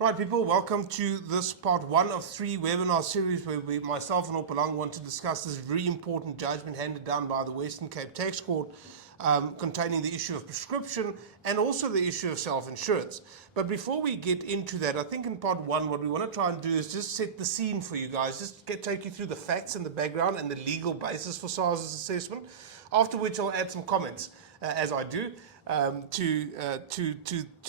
Right, people, welcome to this part 1 of 3 webinar series where myself and Opalang want to discuss this very important judgment handed down by the Western Cape Tax Court containing the issue of prescription and also the issue of self-insurance. But before we get into that, I think in part 1 what we want to try and do is just set the scene for you guys, just take you through the facts and the background and the legal basis for SARS's assessment, after which I'll add some comments, as I do, to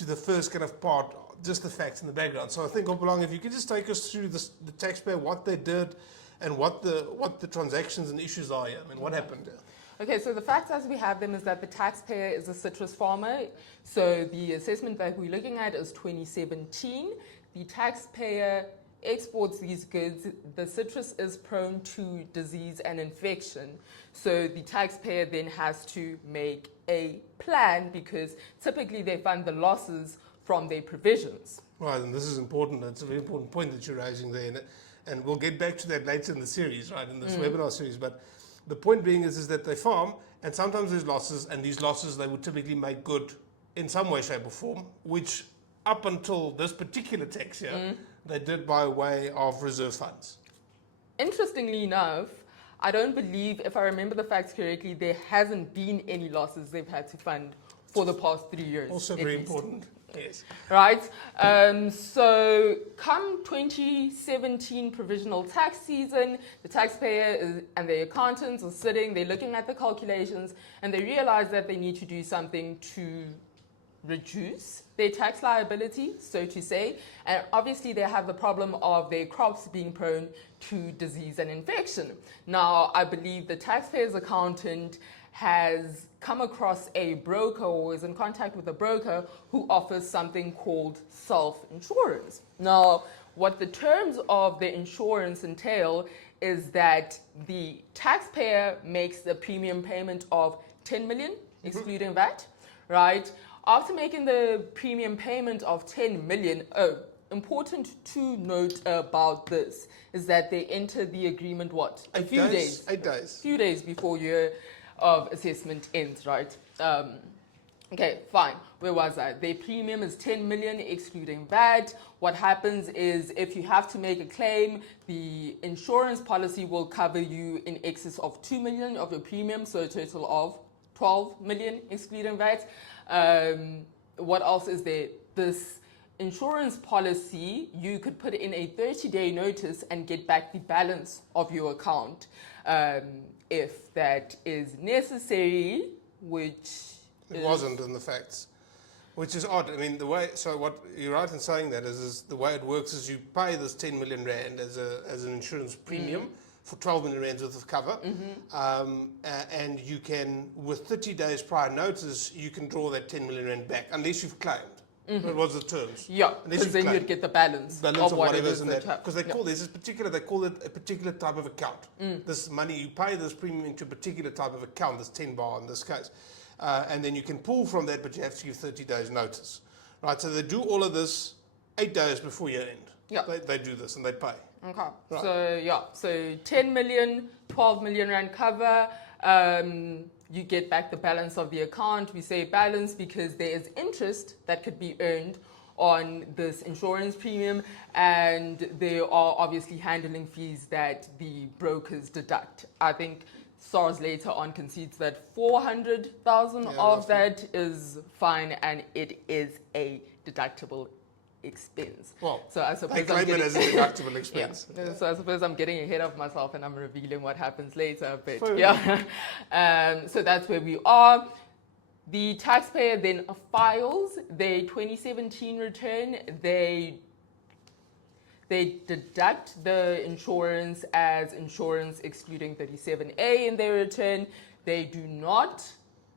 the first kind of part, just the facts in the background. So I think, Opalang, if you could just take us through the taxpayer, what they did, and what the transactions and issues are here. I mean, what happened there? Okay, so the facts as we have them is that the taxpayer is a citrus farmer. So the assessment that we're looking at is 2017. The taxpayer exports these goods. The citrus is prone to disease and infection. So the taxpayer then has to make a plan because typically they fund the losses from their provisions. Right, and this is important. It's a very important point that you're raising there, and we'll get back to that later in the series, right, in this webinar series. But the point being is that they farm, and sometimes there's losses, and these losses they would typically make good in some way, shape, or form, which up until this particular tax year, they did by way of reserve funds. Interestingly enough, I don't believe, if I remember the facts correctly, there hasn't been any losses they've had to fund for the past 3 years. Also very important. Yes. Right. So come 2017 provisional tax season, the taxpayer and the accountants are sitting, they're looking at the calculations, and they realize that they need to do something to reduce their tax liability, so to say. And obviously they have the problem of their crops being prone to disease and infection. Now, I believe the taxpayer's accountant has come across a broker or is in contact with a broker who offers something called self-insurance. Now, what the terms of the insurance entail is that the taxpayer makes the premium payment of 10 million, excluding VAT, right? After making the premium payment of 10 million, important to note about this is that they enter the agreement, what? 8 days. 8 days. A few days before your of assessment ends, right? Okay, fine. Where was I? Their premium is 10 million excluding VAT. What happens is if you have to make a claim, the insurance policy will cover you in excess of 2 million of your premium, so a total of 12 million excluding VAT. What else is there? This insurance policy, you could put in a 30-day notice and get back the balance of your account. If that is necessary, which it wasn't in the facts, which is odd. I mean, so what you're right in saying that is the way it works is you pay this 10 million rand as an insurance premium for 12 million rand worth of cover, and you can, with 30 days prior notice, you can draw that 10 million rand back unless you've claimed. What was the terms? Yeah, because then you'd get the balance of whatever is in that. Because they call this particular, they call it a particular type of account. This money, you pay this premium into a particular type of account, this 10 bar in this case. And then you can pull from that, but you have to give 30 days notice. Right, so they do all of this 8 days before year end. Yeah. They do this and they pay. Okay, Right. So 10 million, 12 million rand cover, you get back the balance of the account. We say balance because there is interest that could be earned on this insurance premium, and there are obviously handling fees that the brokers deduct. I think SARS later on concedes that 400,000 of that is fine, and it is a deductible expense. Well, so I suppose they claim it as a deductible expense. Yeah. So I suppose I'm getting ahead of myself and I'm revealing what happens later. But Fair yeah, so that's where we are. The taxpayer then files their 2017 return. They deduct the insurance as insurance excluding 37A in their return. They do not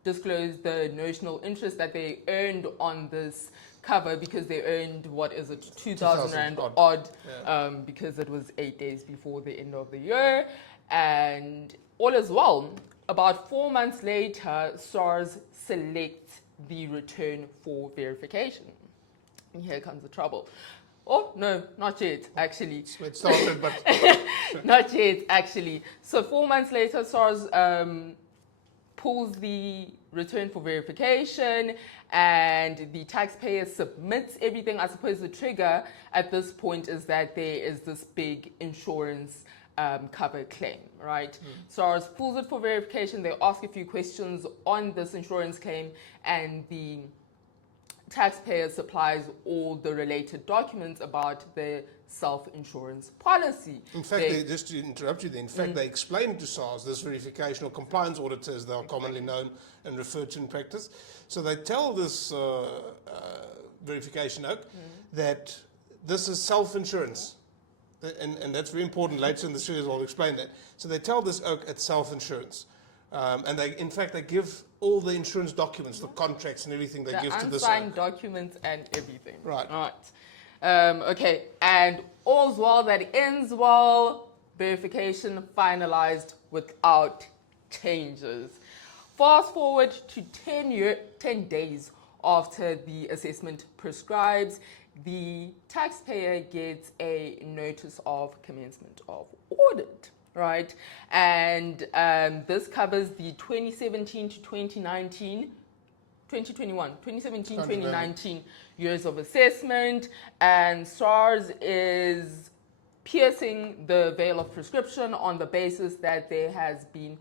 disclose the notional interest that they earned on this cover because they earned, 2,000 rand odd, because it was 8 days before the end of the year. And all is well. About 4 months later, SARS selects the return for verification. And here comes the trouble. Oh, no, not yet, actually. It started, but... Not yet, actually. So 4 months later, SARS pulls the return for verification, and the taxpayer submits everything. I suppose the trigger at this point is that there is this big insurance cover claim, right? SARS pulls it for verification. They ask a few questions on this insurance claim, and the taxpayer supplies all the related documents about the self-insurance policy. In fact, just to interrupt you there, in fact, they explained to SARS, this verification or compliance auditor, as they are commonly known and referred to in practice. So they tell this verification oak that this is self-insurance. And that's very important. Later in the series, I'll explain that. So they tell this oak it's self-insurance. And they, in fact, they give all the insurance documents, the contracts and everything they give to this oak. Unsigned documents and everything. Right. Okay, and all's well that ends well. Verification finalized without changes. Fast forward to 10 days after the assessment prescribes, the taxpayer gets a notice of commencement of audit, right? And this covers the 2017 to 2019 2019 years of assessment, and SARS is piercing the veil of prescription on the basis that there has been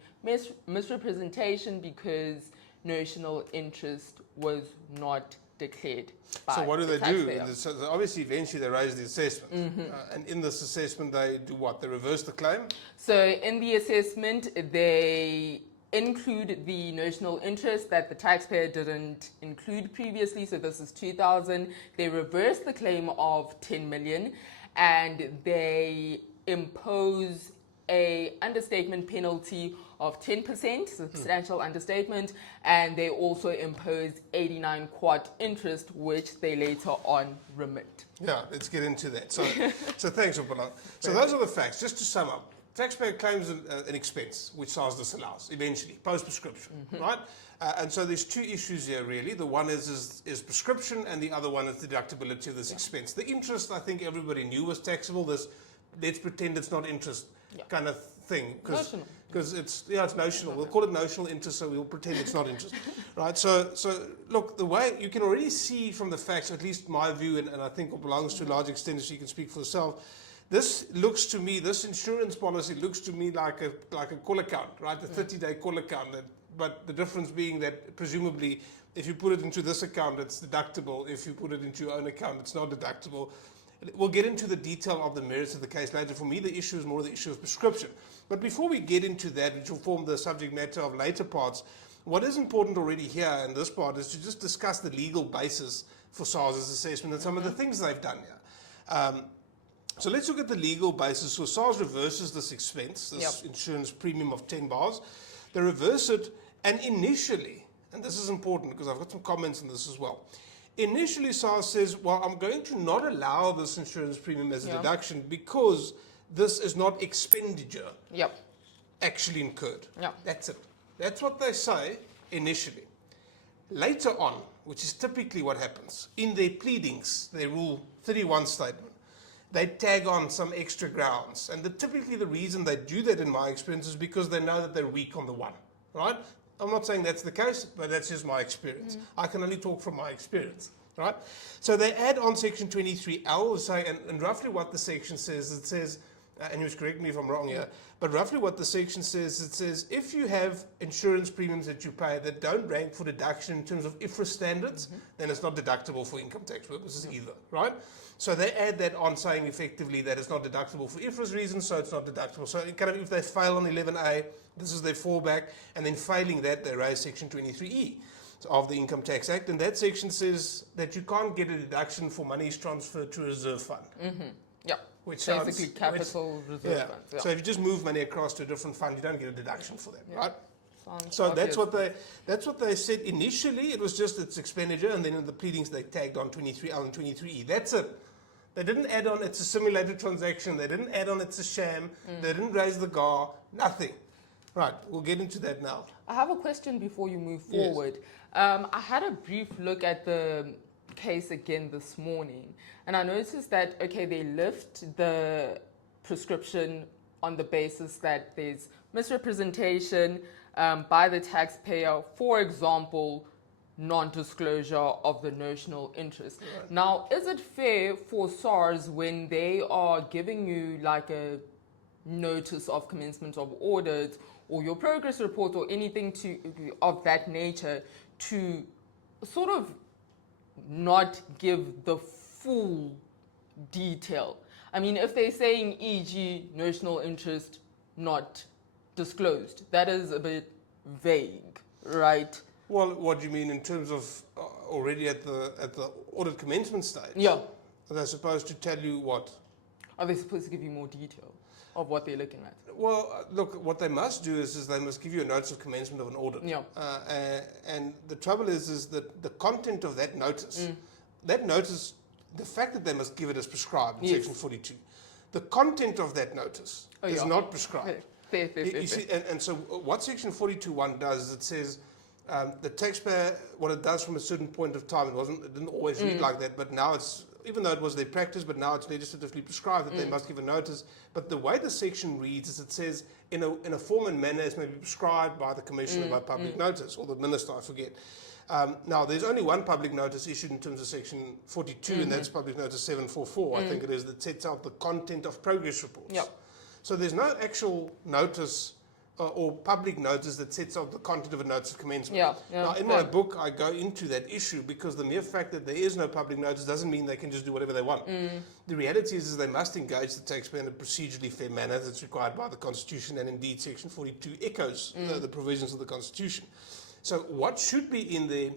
misrepresentation because notional interest was not declared by So what do the they do? taxpayer. So obviously, eventually they raise the assessment. And in this assessment, they do what? They reverse the claim? So in the assessment, they include the notional interest that the taxpayer didn't include previously. So this is 2,000. They reverse the claim of 10 million, and they impose a understatement penalty of 10%, substantial understatement, and they also impose 89 quart interest, which they later on remit. Yeah, let's get into that. So thanks, Upalang. So those are the facts. Just to sum up, taxpayer claims an expense, which SARS disallows, eventually, post-prescription, right? And so there's two issues here, really. The one is prescription, and the other one is deductibility of this expense. The interest, I think everybody knew was taxable. This, let's pretend it's not interest kind of thing. Because it's notional. We'll call it notional interest, so we'll pretend it's not interest, right? So look, the way you can already see from the facts, at least my view, and I think it belongs to a large extent, so you can speak for yourself. This looks to me, this insurance policy looks to me like a call account, right? The 30-day call account. But the difference being that presumably, if you put it into this account, it's deductible. If you put it into your own account, it's not deductible. We'll get into the detail of the merits of the case later. For me, the issue is more the issue of prescription. But before we get into that, which will form the subject matter of later parts, what is important already here in this part is to just discuss the legal basis for SARS' assessment and some of the things they've done here. So let's look at the legal basis. So SARS reverses this expense, this insurance premium of 10 bars. They reverse it, and initially, and this is important because I've got some comments on this as well. Initially, SARS says, well, I'm going to not allow this insurance premium as a deduction because this is not expenditure actually incurred. That's it. That's what they say initially. Later on, which is typically what happens, in their pleadings, their Rule 31 statement, they tag on some extra grounds. And typically the reason they do that, in my experience, is because they know that they're weak on the one, right? I'm not saying that's the case, but that's just my experience. I can only talk from my experience, right? So they add on Section 23L, saying, and roughly what the section says, it says, and you must correct me if I'm wrong here, but roughly what the section says, it says, if you have insurance premiums that you pay that don't rank for deduction in terms of IFRS standards, then it's not deductible for income tax purposes either, right? So they add that on, saying effectively that it's not deductible for IFRS reasons, so it's not deductible. So kind of if they fail on 11A, this is their fallback, and then failing that, they raise Section 23E of the Income Tax Act, and that section says that you can't get a deduction for monies transferred to a reserve fund. Which basically capital reserve funds. So if you just move money across to a different fund, you don't get a deduction for that, right? Sounds So obvious. that's what they said initially. It was just its expenditure, and then in the pleadings they tagged on 23L and 23E. That's it. They didn't add on it's a simulated transaction. They didn't add on it's a sham. They didn't raise the GAR. Nothing. Right. We'll get into that now. I have a question before you move forward. I had a brief look at the case again this morning, and I noticed that, okay, they lift the prescription on the basis that there's misrepresentation, by the taxpayer, for example, non-disclosure of the notional interest. Right. Now, is it fair for SARS when they are giving you like a notice of commencement of audit or your progress report or anything of that nature to sort of not give the full detail? I mean, if they're saying, e.g., notional interest not disclosed, that is a bit vague, right? Well, what do you mean in terms of already at the audit commencement stage? Yeah. Are they supposed to tell you what? Are they supposed to give you more detail of what they're looking at? Well, look, what they must do is they must give you a notice of commencement of an audit. Yeah. And the trouble is that the content of that notice, the fact that they must give it as prescribed in Yes. Section 42, the content of that notice is not prescribed. Fair. You see, and so what Section 42.1 does is it says the taxpayer, what it does from a certain point of time, it didn't always read like that, but now it's, even though it was their practice, but now it's legislatively prescribed that they must give a notice. But the way the section reads is it says in a form and manner as may be prescribed by the Commissioner by public notice, or the Minister, I forget. Now, there's only one public notice issued in terms of Section 42, and that's Public Notice 744, I think it is, that sets out the content of progress reports. Yep. So there's no actual notice or public notice that sets out the content of a notice of commencement. Yeah, Now, in my book, I go into that issue because the mere fact that there is no public notice doesn't mean they can just do whatever they want. The reality is they must engage the taxpayer in a procedurally fair manner that's required by the Constitution, and indeed Section 42 echoes the provisions of the Constitution. So what should be in there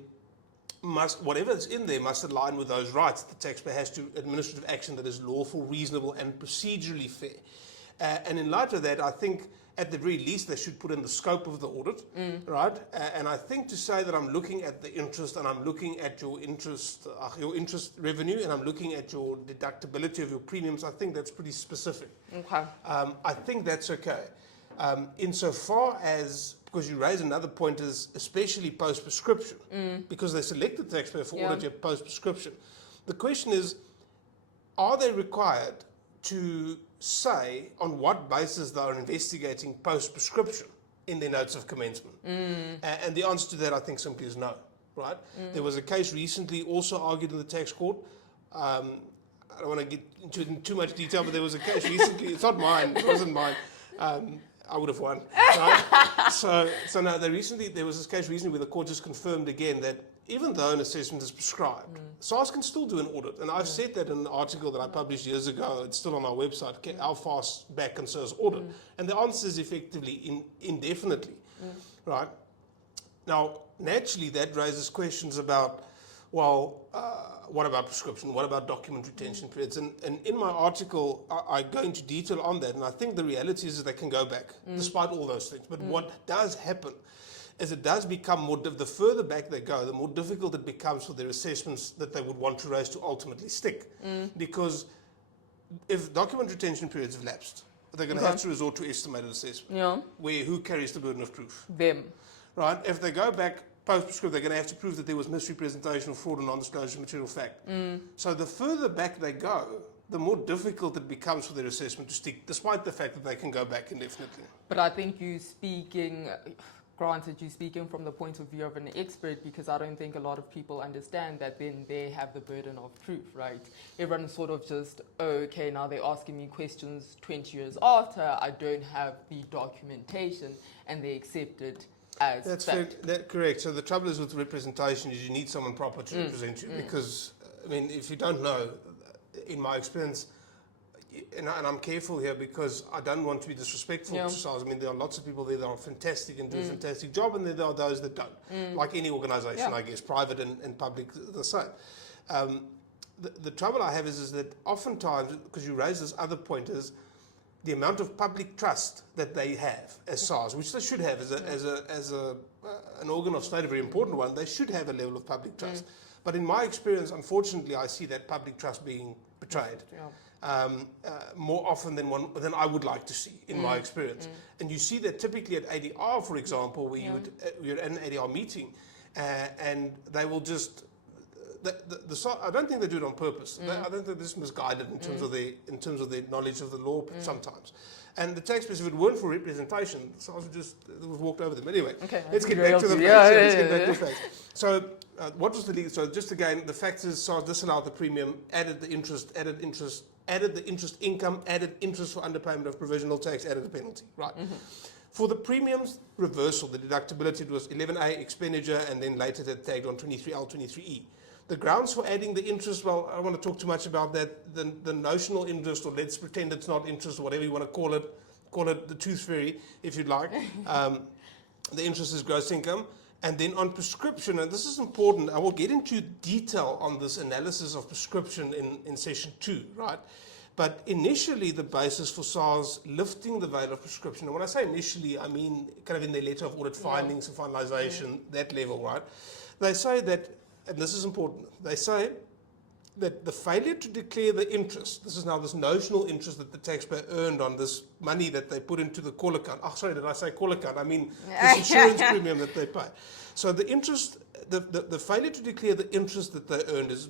whatever's in there must align with those rights. The taxpayer has to administrative action that is lawful, reasonable, and procedurally fair. And in light of that, I think at the very least they should put in the scope of the audit, right? And I think to say that I'm looking at the interest and I'm looking at your interest revenue and I'm looking at your deductibility of your premiums, I think that's pretty specific. Okay. I think that's okay. Insofar as, because you raise another point, is especially post-prescription, because they select the taxpayer for audit yet post-prescription. The question is, are they required to say on what basis they are investigating post-prescription in their notice of commencement? And the answer to that, I think, simply is no, right? There was a case recently also argued in the tax court. I don't want to get into it in too much detail, but there was a case recently, it's not mine, it wasn't mine. I would have won. Right? So no, there was this case recently where the court just confirmed again that even though an assessment is prescribed, SARS can still do an audit. And I've said that in an article that I published years ago. It's still on our website. How far back can SARS audit? And the answer is effectively indefinitely. Right? Now, naturally, that raises questions about, well, what about prescription? What about document retention periods? And in my article, I go into detail on that. And I think the reality is that they can go back, despite all those things. But what does happen is it does become more, the further back they go, the more difficult it becomes for their assessments that they would want to raise to ultimately stick. Because if document retention periods have lapsed, they're going to have to resort to estimated assessment. Where who carries the burden of proof? Them. Right? If they go back post-prescription, they're going to have to prove that there was misrepresentation or fraud or non-disclosure of material fact. So the further back they go, the more difficult it becomes for their assessment to stick, despite the fact that they can go back indefinitely. But I think you're speaking from the point of view of an expert, because I don't think a lot of people understand that then they have the burden of proof, right? Everyone's sort of just, oh, okay, now they're asking me questions 20 years after, I don't have the documentation, and they accept it as That's fact. correct. So the trouble is with representation is you need someone proper to represent you, because, I mean, if you don't know, in my experience, and I'm careful here because I don't want to be disrespectful to SARS. I mean, there are lots of people there that are fantastic and do a fantastic job, and there are those that don't. Like any organisation, I guess, private and public, the same. The trouble I have is that oftentimes, because you raise this other point, is the amount of public trust that they have as SARS, which they should have as an organ of state, a very important one. They should have a level of public trust. But in my experience, unfortunately, I see that public trust being betrayed. More often than I would like to see, in my experience. And you see that typically at ADR, for example, where you're at an ADR meeting, and they will just, I don't think they do it on purpose. I don't think this is misguided in terms of their knowledge of the law sometimes. And the taxpayers, if it weren't for representation, the SARS would have walked over them. Anyway, let's get back to the facts. Let's get back to the facts. So, what was the legal? So, just again, the facts is SARS disallowed the premium, added the interest income, added interest for underpayment of provisional tax, added a penalty. Right. For the premiums reversal, the deductibility, it was 11A expenditure, and then later they tagged on 23L, 23E. The grounds for adding the interest, well, I don't want to talk too much about that. The notional interest, or let's pretend it's not interest, or whatever you want to call it the tooth fairy, if you'd like. The interest is gross income. And then on prescription, and this is important, I will get into detail on this analysis of prescription in session 2, right? But initially, the basis for SARS lifting the veil of prescription, and when I say initially, I mean kind of in their letter of audit findings and finalization, that level, right? They say that, and this is important, they say that the failure to declare the interest, this is now this notional interest that the taxpayer earned on this money that they put into the call account. Oh, sorry, did I say call account? I mean this insurance premium that they pay. So the interest, the failure to declare the interest that they earned is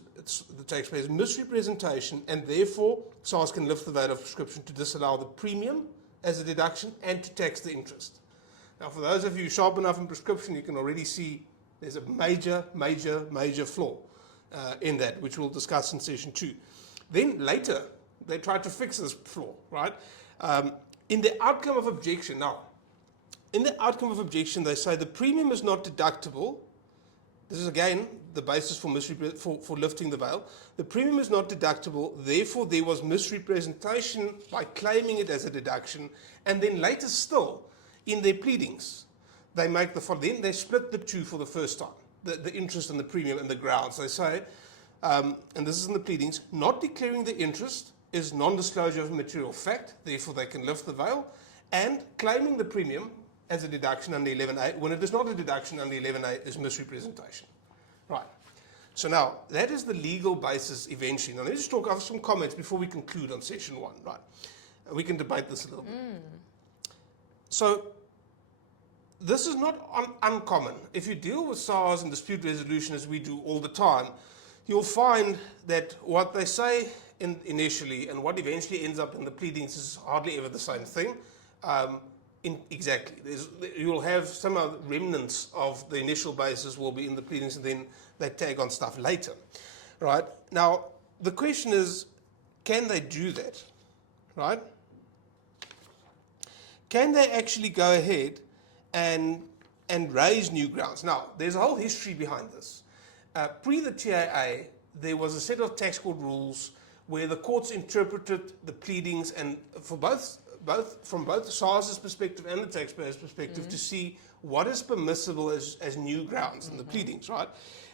the taxpayer's misrepresentation, and therefore SARS can lift the veil of prescription to disallow the premium as a deduction and to tax the interest. Now, for those of you sharp enough in prescription, you can already see there's a major flaw in that, which we'll discuss in session 2. Then later, they tried to fix this flaw, right? In the outcome of objection, they say the premium is not deductible. This is again the basis for lifting the veil. The premium is not deductible, therefore there was misrepresentation by claiming it as a deduction, and then later still, in their pleadings, they make then they split the two for the first time, the interest and the premium and the grounds. They say, and this is in the pleadings, not declaring the interest is non-disclosure of material fact, therefore they can lift the veil, and claiming the premium as a deduction under 11A, when it is not a deduction under 11A, is misrepresentation. Right. So now, that is the legal basis eventually. Now, let's just talk, I have some comments before we conclude on session 1, right? We can debate this a little bit. So, this is not uncommon. If you deal with SARS and dispute resolution as we do all the time, you'll find that what they say initially and what eventually ends up in the pleadings is hardly ever the same thing. Exactly. You'll have some of the remnants of the initial basis will be in the pleadings, and then they tag on stuff later. Right? Now, the question is, can they do that? Right? Can they actually go ahead and raise new grounds? Now, there's a whole history behind this. Pre the TAA, there was a set of tax court rules where the courts interpreted the pleadings, and for from both SARS's perspective and the taxpayer's perspective, to see what is permissible as new grounds in the pleadings, right?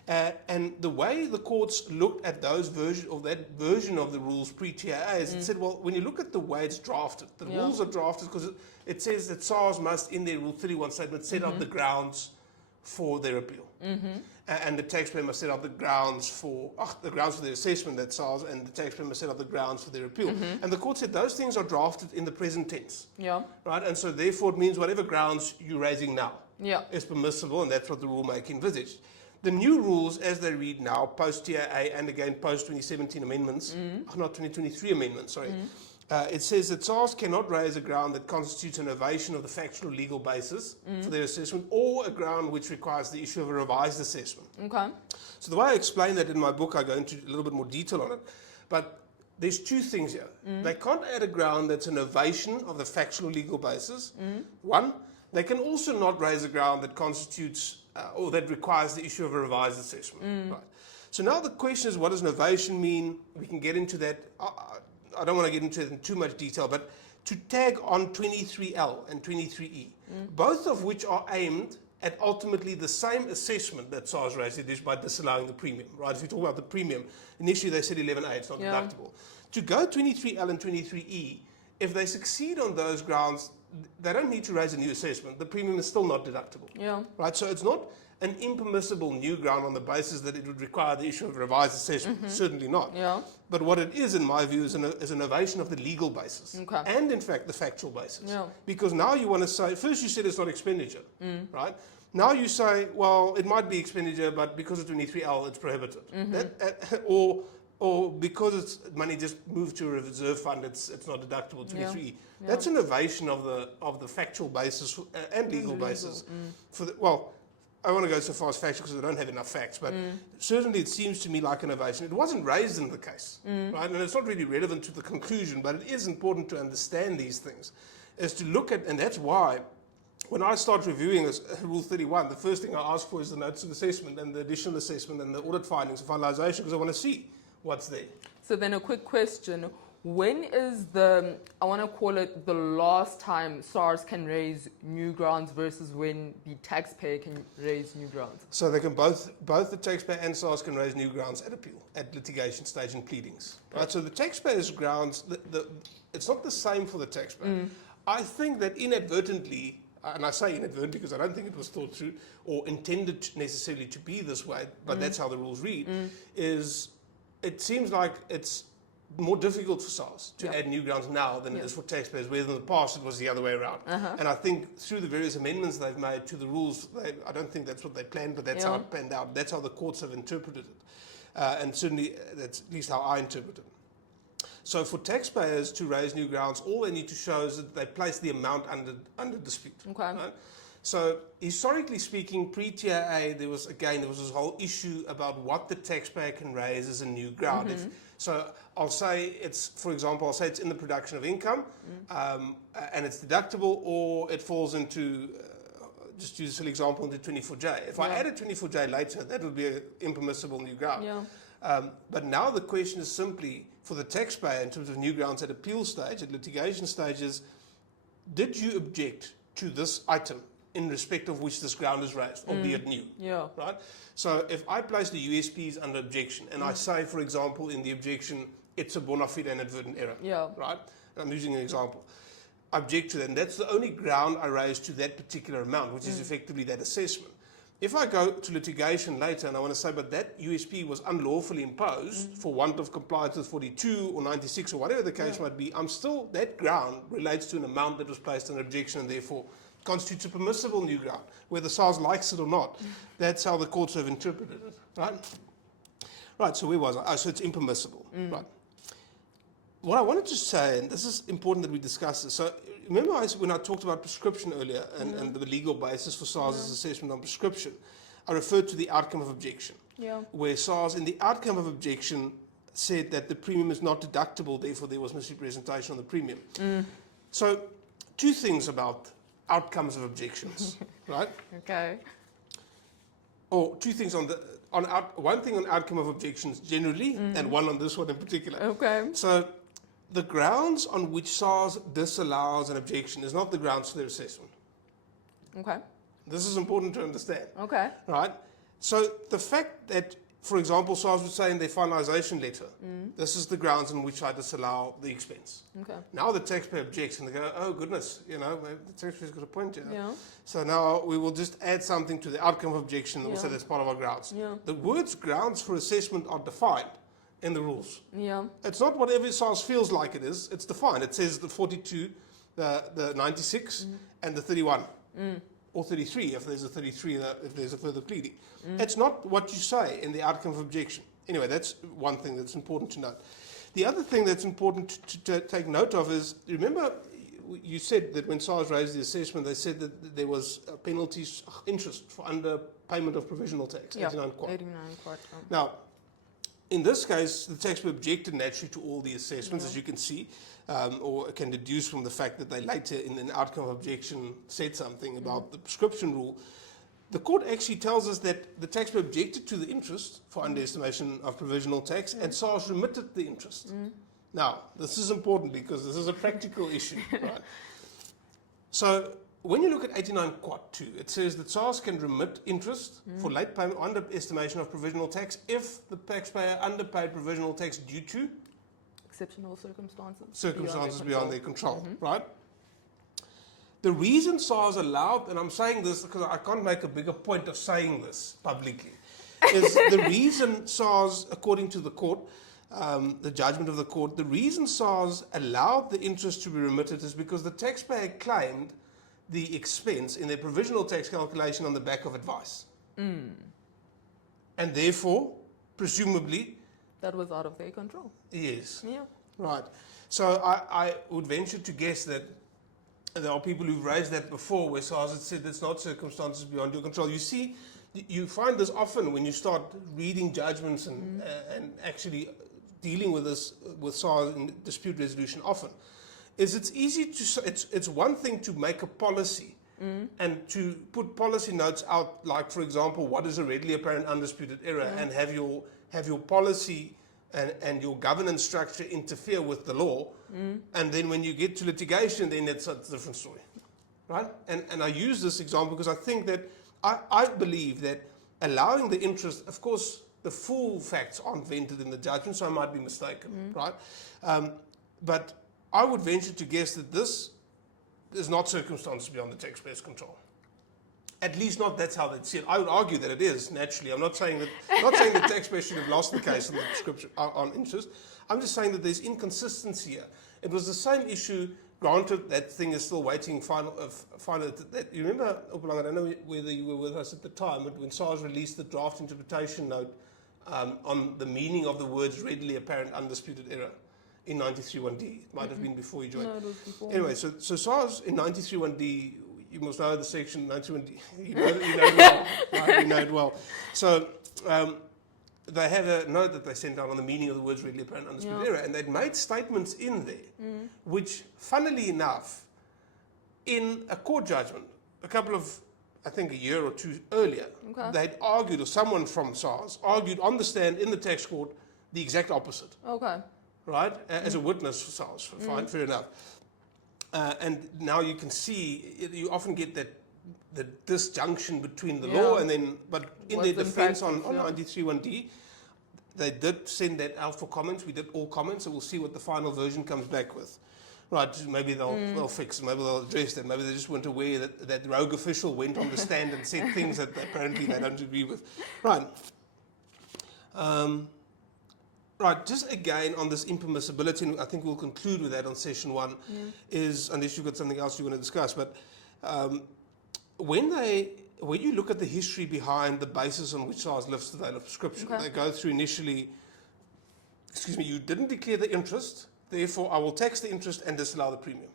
And the way the courts looked at that version of the rules pre-TAA is it said, well, when you look at the way it's drafted, the rules are drafted because it says that SARS must, in their Rule 31 statement, set up the grounds for their appeal. And the taxpayer must set up the grounds for their assessment, that SARS, and the taxpayer must set up the grounds for their appeal. And the court said those things are drafted in the present tense. Right? And so therefore it means whatever grounds you're raising now is permissible, and that's what the rulemaking envisaged. The new rules, as they read now, post-TAA and again post-2017 amendments, not 2023 amendments, sorry, it says that SARS cannot raise a ground that constitutes an ovation of the factual legal basis for their assessment, or a ground which requires the issue of a revised assessment. Okay. So the way I explain that in my book, I go into a little bit more detail on it, but there's two things here. They can't add a ground that's an ovation of the factual legal basis. One, they can also not raise a ground that constitutes or that requires the issue of a revised assessment. Right. So now the question is, what does an ovation mean? We can get into that. I don't want to get into it in too much detail, but to tag on 23L and 23E, both of which are aimed at ultimately the same assessment that SARS raised, it is by disallowing the premium, right? If you talk about the premium, initially they said 11A, it's not deductible. To go 23L and 23E, if they succeed on those grounds, they don't need to raise a new assessment. The premium is still not deductible. Right? So it's not an impermissible new ground on the basis that it would require the issue of a revised assessment. Certainly not. But what it is, in my view, is an ovation of the legal basis. And, in fact, the factual basis. Because now you want to say, first you said it's not expenditure, right? Now you say, well, it might be expenditure, but because it's 23L, it's prohibited. Or because it's money just moved to a reserve fund, it's not deductible 23. Yeah. That's an innovation of the factual basis and legal basis. Well, I want to go so far as factual because I don't have enough facts, but certainly it seems to me like innovation. It wasn't raised in the case, right? And it's not really relevant to the conclusion, but it is important to understand these things, is to look at, and that's why when I start reviewing this, Rule 31, the first thing I ask for is the notice of assessment and the additional assessment and the audit findings of finalisation, because I want to see what's there. So then a quick question. When is the, I want to call it the last time SARS can raise new grounds versus when the taxpayer can raise new grounds? So they can both the taxpayer and SARS can raise new grounds at appeal, at litigation stage and pleadings. Right? So the taxpayer's grounds, it's not the same for the taxpayer. I think that inadvertently, and I say inadvertently because I don't think it was thought through or intended necessarily to be this way, but that's how the rules read, is it seems like it's more difficult for SARS to add new grounds now than it is for taxpayers, whereas in the past it was the other way around. And I think through the various amendments they've made to the rules, I don't think that's what they planned, but that's how it panned out. That's how the courts have interpreted it. And certainly that's at least how I interpret it. So for taxpayers to raise new grounds, all they need to show is that they place the amount under dispute. Okay. Right? So historically speaking, pre-TIA, there was this whole issue about what the taxpayer can raise as a new ground. So I'll say for example, I'll say it's in the production of income, and it's deductible, or it falls into, just use a silly example, into 24J. If I added 24J later, that would be an impermissible new ground. But now the question is simply for the taxpayer in terms of new grounds at appeal stage, at litigation stages, did you object to this item in respect of which this ground is raised, albeit new? Right? So if I place the USPs under objection and I say, for example, in the objection, it's a bona fide inadvertent error, right? And I'm using an example. I object to that, and that's the only ground I raise to that particular amount, which is effectively that assessment. If I go to litigation later and I want to say, but that USP was unlawfully imposed for want of compliance with 42 or 96 or whatever the case might be, I'm still, that ground relates to an amount that was placed under objection and therefore constitutes a permissible new ground, whether SARS likes it or not. That's how the courts have interpreted it, right? Right, so where was I? Oh, so it's impermissible, right? What I wanted to say, and this is important that we discuss this, so remember when I talked about prescription earlier and the legal basis for SARS's assessment on prescription, I referred to the outcome of objection, where SARS in the outcome of objection said that the premium is not deductible, therefore there was misrepresentation on the premium. So two things about outcomes of objections, right? Okay. Or two things one thing on outcome of objections generally, and one on this one in particular. Okay. So the grounds on which SARS disallows an objection is not the grounds for their assessment. Okay. This is important to understand. Okay. Right? So the fact that, for example, SARS would say in their finalisation letter, this is the grounds on which I disallow the expense. Okay. Now the taxpayer objects and they go, oh goodness, maybe the taxpayer's got a point here. Yeah. So now we will just add something to the outcome of objection and we'll say that's part of our grounds. Yeah. The words grounds for assessment are defined in the rules. Yeah. It's not whatever SARS feels like it is, it's defined. It says the 42, the 96, and the 31. Or 33 if there's a 33, if there's a further pleading. It's not what you say in the outcome of objection. Anyway, that's one thing that's important to note. The other thing that's important to take note of is, remember you said that when SARS raised the assessment, they said that there was penalties, interest for underpayment of provisional tax, 89 quad. 89 quad. Now, in this case, the taxpayer objected naturally to all the assessments, as you can see, or can deduce from the fact that they later, in an outcome of objection, said something about the prescription rule. The court actually tells us that the taxpayer objected to the interest for underestimation of provisional tax, and SARS remitted the interest. Now, this is important because this is a practical issue, right? So, when you look at 89 quad 2, it says that SARS can remit interest for late payment or underestimation of provisional tax if the taxpayer underpaid provisional tax due to exceptional circumstances. Circumstances beyond their control, right? The reason SARS allowed, and I'm saying this because I can't make a bigger point of saying this publicly, is the reason SARS, according to the court, the judgment of the court, the reason SARS allowed the interest to be remitted is because the taxpayer claimed the expense in their provisional tax calculation on the back of advice. And therefore, presumably, That was out of their control. yes. Yeah. Right. So I would venture to guess that there are people who've raised that before where SARS had said it's not circumstances beyond your control. You see, you find this often when you start reading judgments and actually dealing with this, with SARS in dispute resolution often, is it's easy to, it's one thing to make a policy and to put policy notes out, like, for example, what is a readily apparent undisputed error, and have your policy and your governance structure interfere with the law, and then when you get to litigation, then it's a different story, right? And I use this example because I think that I believe that allowing the interest, of course, the full facts aren't vented in the judgment, so I might be mistaken, right? But I would venture to guess that this is not circumstances beyond the taxpayer's control. At least not that's how they'd see it. I would argue that it is, naturally. I'm not saying the taxpayer should have lost the case on the prescription on interest. I'm just saying that there's inconsistency here. It was the same issue, granted that thing is still waiting final. You remember, Opelang, I don't know whether you were with us at the time, but when SARS released the draft interpretation note on the meaning of the words readily apparent undisputed error in 93.1d. It might have been before you joined. No, it was before. Anyway, so SARS in 93.1d, you must know the section 91D. You know it well. Right? You know it well. So they had a note that they sent out on the meaning of the words readily apparent undisputed error, and they'd made statements in there, which, funnily enough, in a court judgment, a couple of, I think a year or two earlier, they'd argued, or someone from SARS argued on the stand in the tax court, the exact opposite. Okay. Right? As a witness for SARS. Fine, fair enough. And now you can see, you often get that the disjunction between the law and then, but in What's their defense on practice, 93.1d, they did send that out for comments. We did all comments, so we'll see what the final version comes back with. Right, maybe they'll fix it, maybe they'll address that, maybe they just weren't aware that that rogue official went on the stand and said things that apparently they don't agree with. Right. Right, just again on this impermissibility, and I think we'll conclude with that on session 1, is, unless you've got something else you want to discuss, but when you look at the history behind the basis on which SARS lifts the veil of prescription, they go through initially, you didn't declare the interest, therefore I will tax the interest and disallow the premium.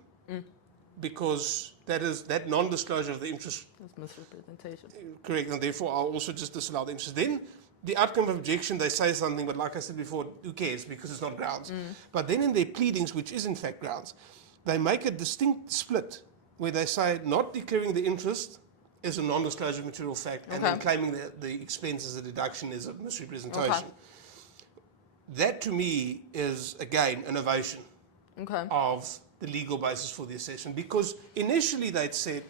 Because that non-disclosure of the interest. That's misrepresentation. Correct, and therefore I'll also just disallow the interest. Then the outcome of objection, they say something, but like I said before, who cares, because it's not grounds. But then in their pleadings, which is in fact grounds, they make a distinct split where they say not declaring the interest is a non-disclosure of material fact, and then claiming that the expense as a deduction is a misrepresentation. That to me is, again, an ovation of the legal basis for the assessment, because initially they'd said,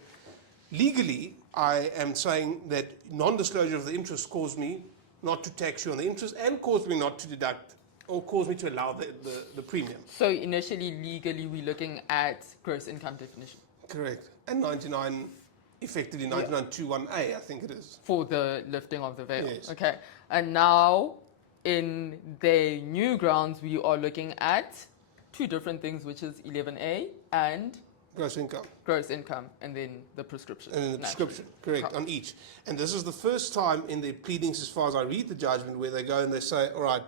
legally, I am saying that non-disclosure of the interest caused me not to tax you on the interest and caused me not to deduct, or caused me to allow the premium. So initially, legally, we're looking at gross income definition. Correct. And 99, effectively 9921A, I think it is. For the lifting of the veil. Yes. Okay. And now, in the new grounds, we are looking at two different things, which is 11A and Gross income. Gross income, and then the prescription. And then the prescription, correct, on each. And this is the first time in their pleadings, as far as I read the judgment, where they go and they say, all right,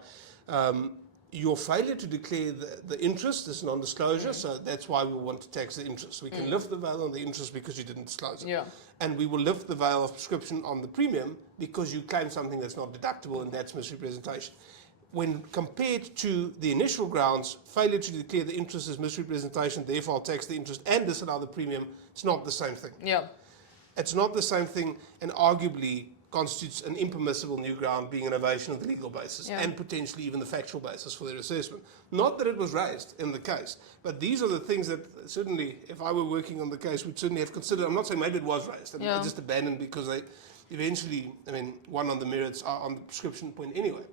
your failure to declare the interest is non-disclosure, so that's why we want to tax the interest. We can lift the veil on the interest because you didn't disclose it. And we will lift the veil of prescription on the premium because you claim something that's not deductible, and that's misrepresentation. When compared to the initial grounds, failure to declare the interest is misrepresentation, therefore I'll tax the interest and disallow the premium, it's not the same thing. It's not the same thing, and arguably constitutes an impermissible new ground, being an ovation of the legal basis and potentially even the factual basis for their assessment. Not that it was raised in the case, but these are the things that certainly, if I were working on the case, would certainly have considered. I'm not saying maybe it was raised, and I just abandoned because they eventually, won on the merits, on the prescription point anyway.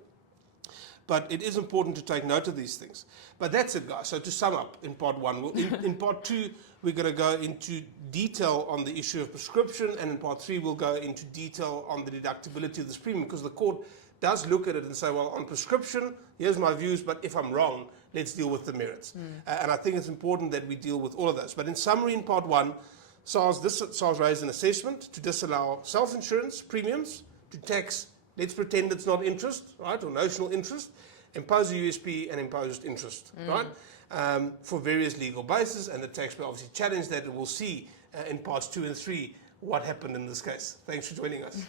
But it is important to take note of these things. But that's it, guys. So to sum up in part 1, in part 2, we're going to go into detail on the issue of prescription, and in part 3, we'll go into detail on the deductibility of this premium, because the court does look at it and say, well, on prescription, here's my views, but if I'm wrong, let's deal with the merits. And I think it's important that we deal with all of those. But in summary, in part 1, SARS raised an assessment to disallow self-insurance premiums, to tax, let's pretend it's not interest, right, or notional interest, impose a USP and imposed interest, right, for various legal bases, and the taxpayer obviously challenged that, and we'll see in parts 2 and 3 what happened in this case. Thanks for joining us.